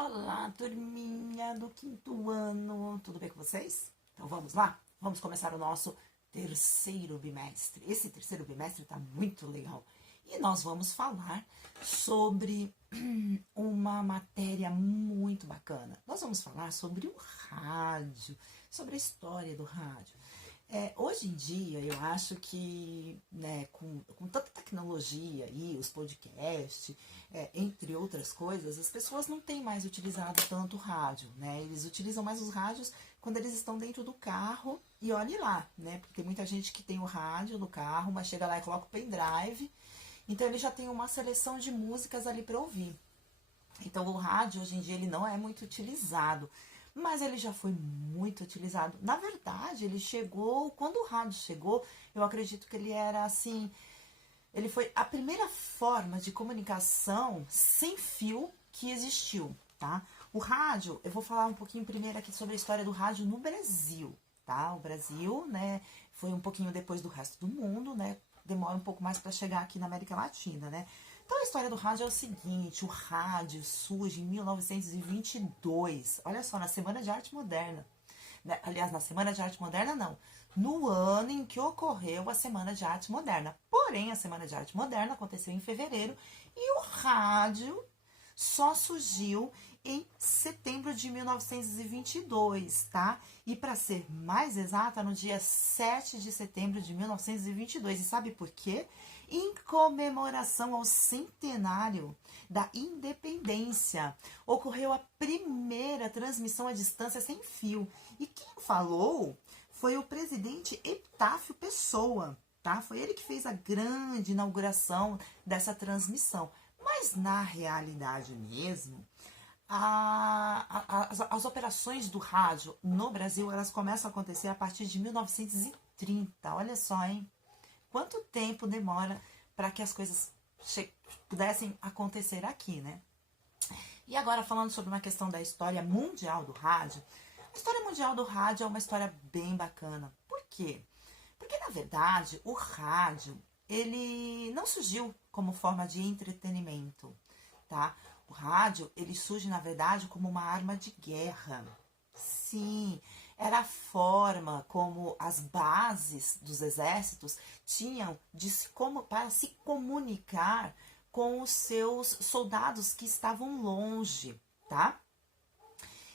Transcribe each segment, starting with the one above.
Olá, turminha do quinto ano, tudo bem com vocês? Então vamos lá? Vamos começar o nosso terceiro bimestre. Esse terceiro bimestre tá muito legal. E nós vamos falar sobre uma matéria muito bacana. Nós vamos falar sobre o rádio, sobre a história do rádio. Hoje em dia, eu acho que, né, com tanta tecnologia aí, os podcasts, entre outras coisas, as pessoas não têm mais utilizado tanto o rádio, né? Eles utilizam mais os rádios quando eles estão dentro do carro e olhe lá, né? Porque tem muita gente que tem o rádio no carro, mas chega lá e coloca o pendrive, então ele já tem uma seleção de músicas ali para ouvir. Então o rádio hoje em dia ele não é muito utilizado, mas ele já foi muito utilizado. Na verdade, ele chegou, quando o rádio chegou, eu acredito que ele era assim, ele foi a primeira forma de comunicação sem fio que existiu, tá? O rádio, eu vou falar um pouquinho primeiro aqui sobre a história do rádio no Brasil, tá? O Brasil, né, foi um pouquinho depois do resto do mundo, né? Demora um pouco mais para chegar aqui na América Latina, né? Então a história do rádio é o seguinte, o rádio surge em 1922, olha só, na Semana de Arte Moderna. Aliás, na Semana de Arte Moderna não, no ano em que ocorreu a Semana de Arte Moderna. Porém, a Semana de Arte Moderna aconteceu em fevereiro e o rádio só surgiu em setembro de 1922, tá? E para ser mais exata, no dia 7 de setembro de 1922. E sabe por quê? Em comemoração ao centenário da independência, ocorreu a primeira transmissão à distância sem fio. E quem falou foi o presidente Epitáfio Pessoa, tá? Foi ele que fez a grande inauguração dessa transmissão. Mas na realidade mesmo, as operações do rádio no Brasil, elas começam a acontecer a partir de 1930. Olha só, hein? Quanto tempo demora para que as coisas pudessem acontecer aqui, né? E agora, falando sobre uma questão da história mundial do rádio, a história mundial do rádio é uma história bem bacana. Por quê? Porque, na verdade, o rádio, ele não surgiu como forma de entretenimento, tá? O rádio, ele surge, na verdade, como uma arma de guerra. Sim, era a forma como as bases dos exércitos tinham para se comunicar com os seus soldados que estavam longe, tá?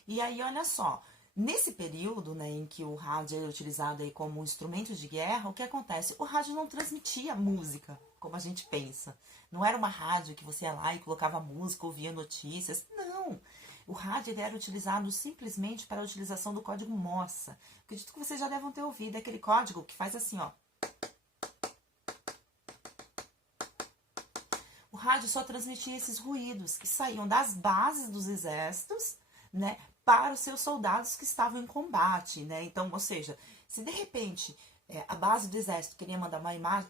E aí, olha só, nesse período, né, em que o rádio é utilizado aí como instrumento de guerra, o que acontece? O rádio não transmitia música, como a gente pensa. Não era uma rádio que você ia lá e colocava música, ouvia notícias. Não! O rádio ele era utilizado simplesmente para a utilização do código Morse. Acredito que vocês já devem ter ouvido aquele código que faz assim, ó. O rádio só transmitia esses ruídos que saíam das bases dos exércitos, né, para os seus soldados que estavam em combate, né? Então, ou seja, se de repente a base do exército queria mandar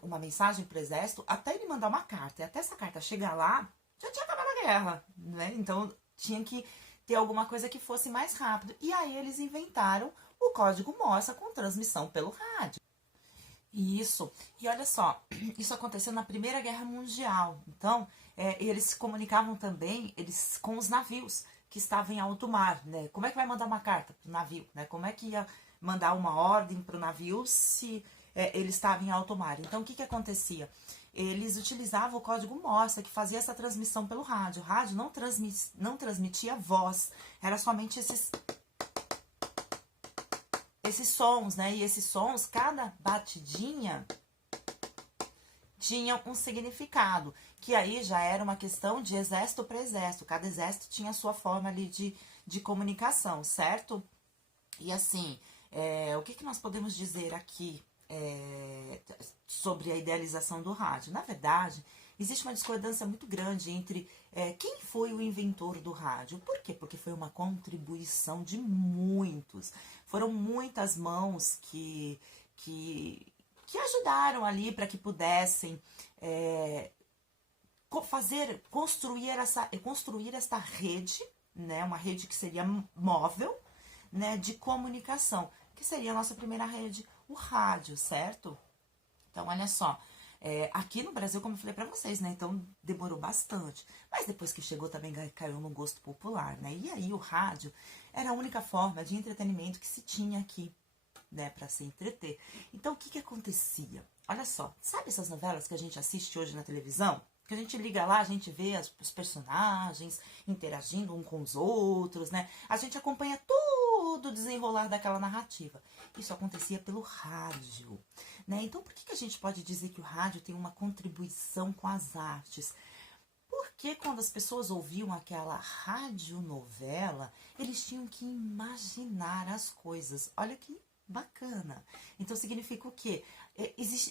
uma mensagem para o exército, até ele mandar uma carta, e até essa carta chegar lá, já tinha acabado a guerra, né? Então, tinha que ter alguma coisa que fosse mais rápido. E aí eles inventaram o código Morse com transmissão pelo rádio. Isso. E olha só, isso aconteceu na Primeira Guerra Mundial. Então, eles se comunicavam também com os navios que estavam em alto mar, né? Como é que vai mandar uma carta para o navio, né? Como é que ia mandar uma ordem para o navio se ele estava em alto mar? Então, o que acontecia? Eles utilizavam o código Morse, que fazia essa transmissão pelo rádio. O rádio não transmitia voz, era somente esses sons, né? E esses sons, cada batidinha tinha um significado, que aí já era uma questão de exército para exército. Cada exército tinha a sua forma ali de comunicação, certo? E assim, o que nós podemos dizer aqui sobre a idealização do rádio? Na verdade, existe uma discordância muito grande entre quem foi o inventor do rádio. Por quê? Porque foi uma contribuição de muitos. Foram muitas mãos que ajudaram ali para que pudessem construir esta rede, né, uma rede que seria móvel, né, de comunicação, que seria a nossa primeira rede, o rádio, certo? Então, olha só, Aqui no Brasil, como eu falei pra vocês, né? Então demorou bastante. Mas depois que chegou também caiu no gosto popular, né? E aí o rádio era a única forma de entretenimento que se tinha aqui, né? Pra se entreter. Então o que que acontecia? Olha só, sabe essas novelas que a gente assiste hoje na televisão? Que a gente liga lá, a gente vê os personagens interagindo um com os outros, né? A gente acompanha todo o desenrolar daquela narrativa. Isso acontecia pelo rádio, né? Então, por que a gente pode dizer que o rádio tem uma contribuição com as artes? Porque quando as pessoas ouviam aquela radionovela, eles tinham que imaginar as coisas. Olha que bacana. Então significa o quê?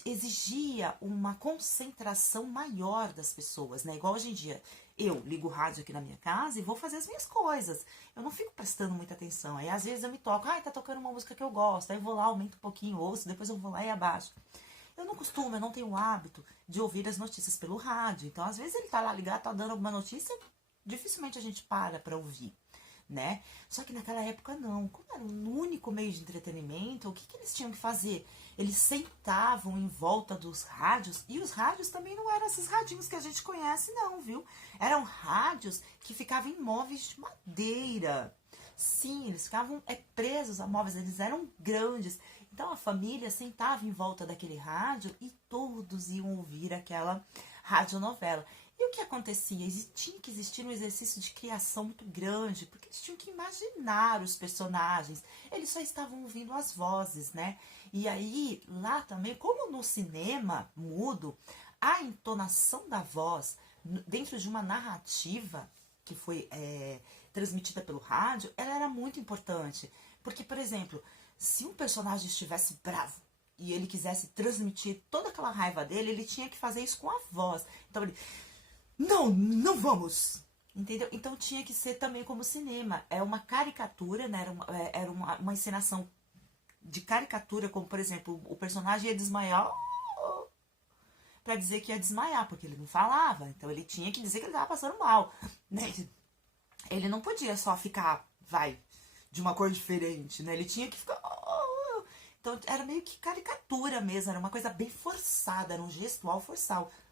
Exigia uma concentração maior das pessoas, né? Igual hoje em dia, eu ligo o rádio aqui na minha casa e vou fazer as minhas coisas. Eu não fico prestando muita atenção. Aí às vezes eu me toco, tá tocando uma música que eu gosto. Aí eu vou lá, aumento um pouquinho, ouço, depois eu vou lá e abaixo. Eu não costumo, eu não tenho o hábito de ouvir as notícias pelo rádio. Então, às vezes ele tá lá ligado, tá dando alguma notícia, dificilmente a gente para ouvir, né? Só que naquela época não. Como era o único meio de entretenimento, o que que eles tinham que fazer? Eles sentavam em volta dos rádios, e os rádios também não eram esses radinhos que a gente conhece não, viu? Eram rádios que ficavam em móveis de madeira. Sim, eles ficavam presos a móveis, eles eram grandes. Então a família sentava em volta daquele rádio e todos iam ouvir aquela radionovela. E o que acontecia? Tinha que existir um exercício de criação muito grande, porque eles tinham que imaginar os personagens. Eles só estavam ouvindo as vozes, né? E aí, lá também, como no cinema mudo, a entonação da voz dentro de uma narrativa que foi transmitida pelo rádio, ela era muito importante. Porque, por exemplo, se um personagem estivesse bravo e ele quisesse transmitir toda aquela raiva dele, ele tinha que fazer isso com a voz. Então ele, não vamos! Entendeu? Então tinha que ser também como cinema. É uma caricatura, né? Era uma encenação de caricatura, como por exemplo, o personagem ia desmaiar pra dizer que ia desmaiar, porque ele não falava. Então ele tinha que dizer que ele tava passando mal, né? Ele não podia só ficar, de uma cor diferente, né? Ele tinha que ficar... Então era meio que caricatura mesmo, era uma coisa bem forçada, era um gestual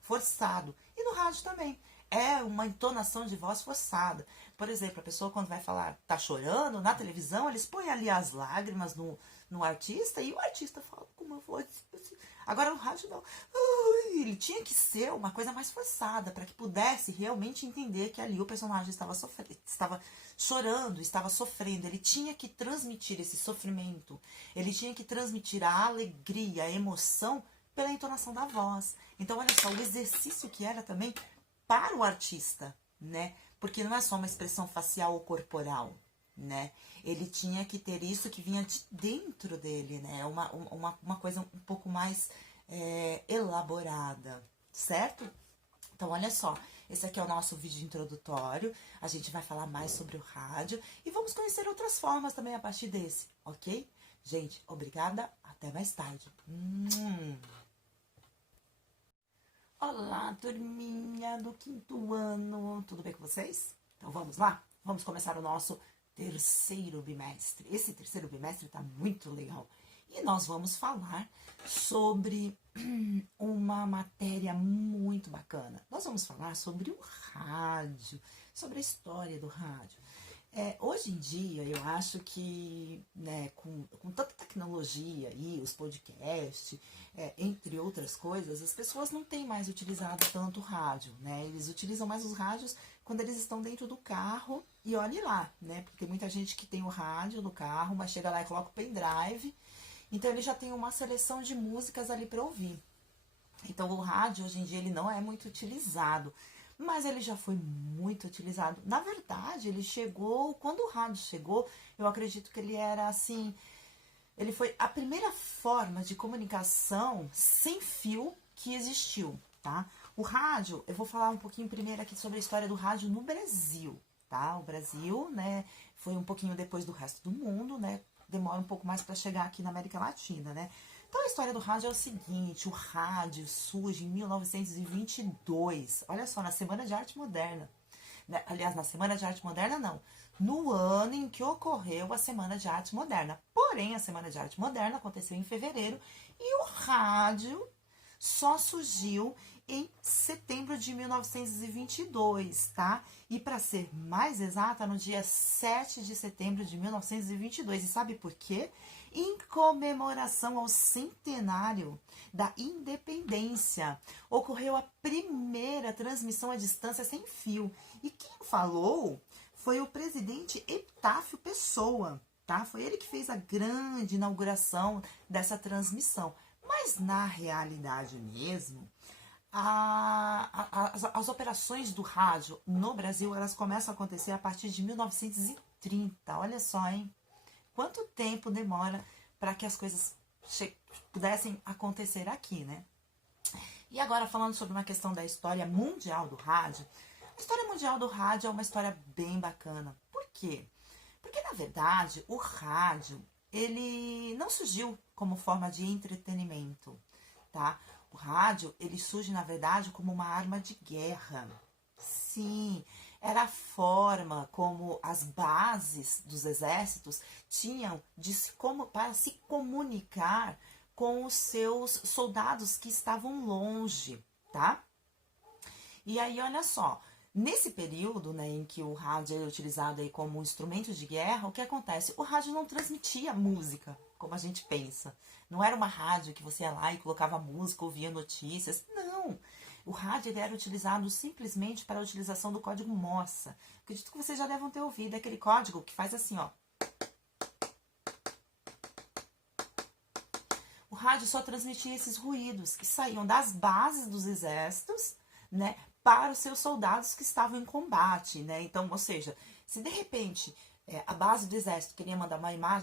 forçado. E no rádio também. É uma entonação de voz forçada. Por exemplo, a pessoa quando vai falar, tá chorando, na televisão, eles põem ali as lágrimas no artista e o artista fala com uma voz assim. Agora no rádio não. Ele tinha que ser uma coisa mais forçada para que pudesse realmente entender que ali o personagem estava chorando, estava sofrendo. Ele tinha que transmitir esse sofrimento. Ele tinha que transmitir a alegria, a emoção pela entonação da voz. Então, olha só, o exercício que era também para o artista, né? Porque não é só uma expressão facial ou corporal, né? Ele tinha que ter isso que vinha de dentro dele, né? Uma coisa um pouco mais elaborada, certo? Então, olha só, esse aqui é o nosso vídeo introdutório. A gente vai falar mais sobre o rádio e vamos conhecer outras formas também a partir desse, ok? Gente, obrigada, até mais tarde. Olá, turminha do quinto ano, tudo bem com vocês? Então vamos lá? Vamos começar o nosso terceiro bimestre. Esse terceiro bimestre tá muito legal. E nós vamos falar sobre uma matéria muito bacana. Nós vamos falar sobre o rádio, sobre a história do rádio. Hoje em dia, eu acho que, né, com tanta tecnologia aí, os podcasts, entre outras coisas, as pessoas não têm mais utilizado tanto o rádio, né? Eles utilizam mais os rádios quando eles estão dentro do carro e olhe lá, né? Porque tem muita gente que tem o rádio no carro, mas chega lá e coloca o pendrive, então ele já tem uma seleção de músicas ali para ouvir. Então o rádio hoje em dia ele não é muito utilizado, mas ele já foi muito utilizado. Na verdade, ele chegou, quando o rádio chegou, eu acredito que ele era assim, ele foi a primeira forma de comunicação sem fio que existiu, tá? O rádio, eu vou falar um pouquinho primeiro aqui sobre a história do rádio no Brasil, tá? O Brasil, né, foi um pouquinho depois do resto do mundo, né? Demora um pouco mais para chegar aqui na América Latina, né? Então, a história do rádio é o seguinte, o rádio surge em 1922, olha só, na Semana de Arte Moderna. Aliás, na Semana de Arte Moderna, não. No ano em que ocorreu a Semana de Arte Moderna. Porém, a Semana de Arte Moderna aconteceu em fevereiro e o rádio só surgiu em setembro de 1922, tá? E para ser mais exata, no dia 7 de setembro de 1922. E sabe por quê? Em comemoração ao centenário da independência, ocorreu a primeira transmissão à distância sem fio. E quem falou foi o presidente Epitáfio Pessoa, tá? Foi ele que fez a grande inauguração dessa transmissão. Mas na realidade mesmo, as operações do rádio no Brasil, elas começam a acontecer a partir de 1930. Olha só, hein? Quanto tempo demora para que as coisas pudessem acontecer aqui, né? E agora, falando sobre uma questão da história mundial do rádio, a história mundial do rádio é uma história bem bacana. Por quê? Porque, na verdade, o rádio, ele não surgiu como forma de entretenimento, tá? O rádio, ele surge, na verdade, como uma arma de guerra. Sim, era a forma como as bases dos exércitos tinham para se comunicar com os seus soldados que estavam longe, tá? E aí, olha só, nesse período, né, em que o rádio é utilizado aí como instrumento de guerra, o que acontece? O rádio não transmitia música, como a gente pensa. Não era uma rádio que você ia lá e colocava música, ouvia notícias. Não! O rádio ele era utilizado simplesmente para a utilização do código Morse. Acredito que vocês já devem ter ouvido aquele código que faz assim, ó. O rádio só transmitia esses ruídos que saíam das bases dos exércitos, né, para os seus soldados que estavam em combate, né? Então, ou seja, se de repente a base do exército queria mandar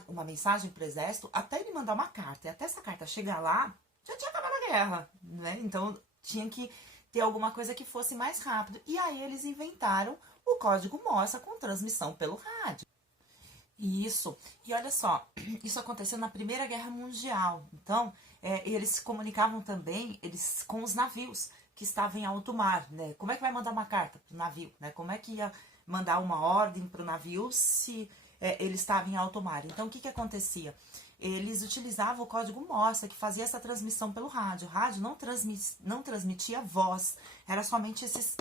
uma mensagem para o exército, até ele mandar uma carta, e até essa carta chegar lá, já tinha acabado a guerra, né? Então, tinha que ter alguma coisa que fosse mais rápido. E aí eles inventaram o código Morse com transmissão pelo rádio. Isso. E olha só, isso aconteceu na Primeira Guerra Mundial. Então, eles se comunicavam também com os navios que estavam em alto mar, né? Como é que vai mandar uma carta para o navio, né? Como é que ia mandar uma ordem para o navio se ele estava em alto mar? Então, o que acontecia? Eles utilizavam o código Morse, que fazia essa transmissão pelo rádio. O rádio não transmitia voz, era somente esses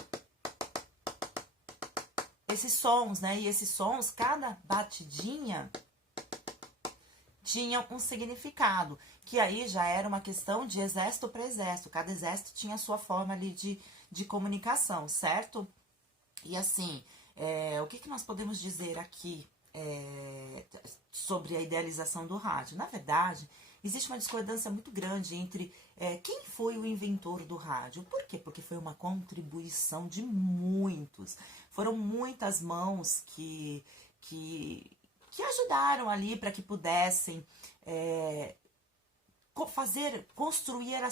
sons, né? E esses sons, cada batidinha tinha um significado, que aí já era uma questão de exército para exército. Cada exército tinha a sua forma ali de comunicação, certo? E assim, o que nós podemos dizer aqui sobre a idealização do rádio? Na verdade, existe uma discordância muito grande entre quem foi o inventor do rádio. Por quê? Porque foi uma contribuição de muitos. Foram muitas mãos que ajudaram ali para que pudessem construir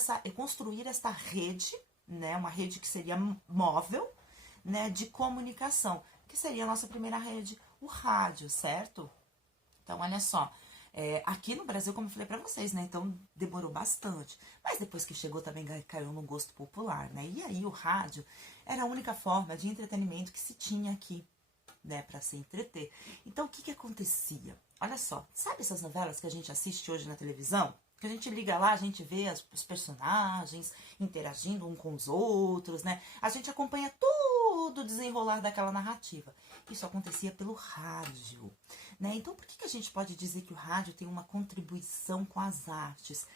esta rede, né, uma rede que seria móvel, né, de comunicação, que seria a nossa primeira rede, o rádio, certo? Então, olha só, aqui no Brasil, como eu falei pra vocês, né, então demorou bastante, mas depois que chegou também caiu no gosto popular, né, e aí o rádio era a única forma de entretenimento que se tinha aqui, né, para se entreter. Então, o que acontecia? Olha só, sabe essas novelas que a gente assiste hoje na televisão? Que a gente liga lá, a gente vê os personagens interagindo um com os outros, né? A gente acompanha todo o desenrolar daquela narrativa. Isso acontecia pelo rádio, né? Então, por que a gente pode dizer que o rádio tem uma contribuição com as artes?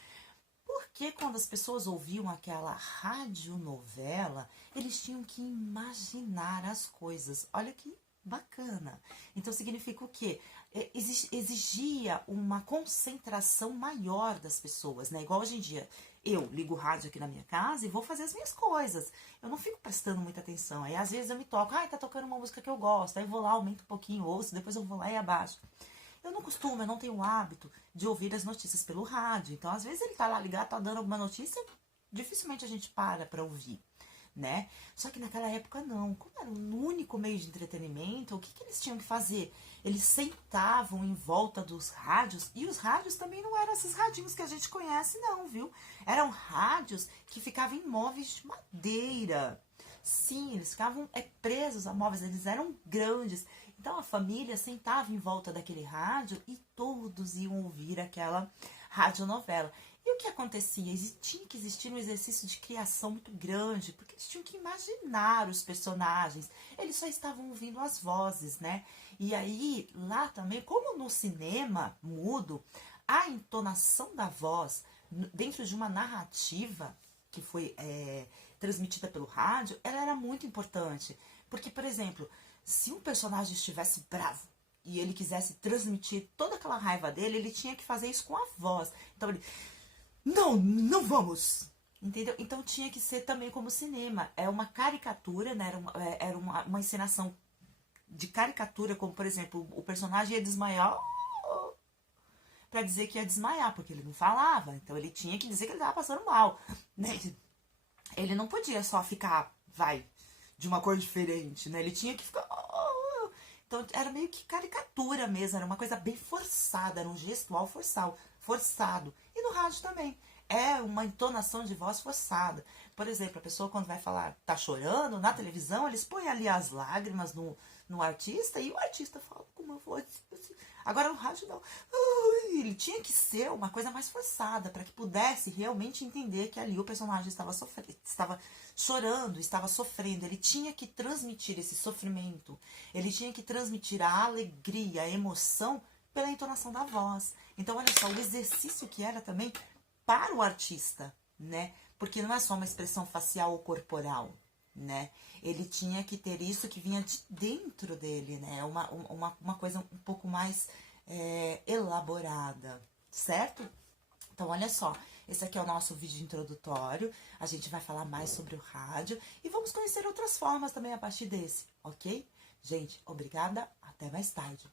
Porque quando as pessoas ouviam aquela radionovela, eles tinham que imaginar as coisas. Olha que bacana. Então, significa o quê? Exigia uma concentração maior das pessoas, né? Igual hoje em dia, eu ligo o rádio aqui na minha casa e vou fazer as minhas coisas. Eu não fico prestando muita atenção. Aí, às vezes, eu me toco. Tá tocando uma música que eu gosto. Aí, eu vou lá, aumento um pouquinho, ouço. Depois, eu vou lá e abaixo. Eu não tenho o hábito de ouvir as notícias pelo rádio. Então, às vezes, ele tá lá ligado, tá dando alguma notícia, dificilmente a gente para ouvir, né? Só que naquela época não. Como era o único meio de entretenimento, o que eles tinham que fazer? Eles sentavam em volta dos rádios, e os rádios também não eram esses radinhos que a gente conhece não, viu? Eram rádios que ficavam em móveis de madeira. Sim, eles ficavam presos a móveis, eles eram grandes. Então a família sentava em volta daquele rádio e todos iam ouvir aquela radionovela. E o que acontecia? Tinha que existir um exercício de criação muito grande, porque eles tinham que imaginar os personagens. Eles só estavam ouvindo as vozes, né? E aí, lá também, como no cinema mudo, a entonação da voz dentro de uma narrativa que foi transmitida pelo rádio, ela era muito importante. Porque, por exemplo, se um personagem estivesse bravo e ele quisesse transmitir toda aquela raiva dele, ele tinha que fazer isso com a voz. Então ele, não, não vamos! Entendeu? Então tinha que ser também como cinema. É uma caricatura, né? Era uma encenação de caricatura, como por exemplo, o personagem ia desmaiar para dizer que ia desmaiar, porque ele não falava. Então ele tinha que dizer que ele estava passando mal, né? Ele não podia só ficar, de uma cor diferente, né? Ele tinha que ficar... Então era meio que caricatura mesmo, era uma coisa bem forçada, era um gestual forçado. E no rádio também. É uma entonação de voz forçada. Por exemplo, a pessoa quando vai falar, tá chorando, na televisão, eles põem ali as lágrimas no artista e o artista fala com uma voz assim. Agora no rádio não. Ele tinha que ser uma coisa mais forçada para que pudesse realmente entender que ali o personagem estava chorando, estava sofrendo. Ele tinha que transmitir esse sofrimento. Ele tinha que transmitir a alegria, a emoção pela entonação da voz. Então, olha só, o exercício que era também para o artista, né? Porque não é só uma expressão facial ou corporal, né? Ele tinha que ter isso que vinha de dentro dele, né? Uma coisa um pouco mais elaborada, certo? Então, olha só, esse aqui é o nosso vídeo introdutório. A gente vai falar mais sobre o rádio e vamos conhecer outras formas também a partir desse, ok? Gente, obrigada. Até mais tarde.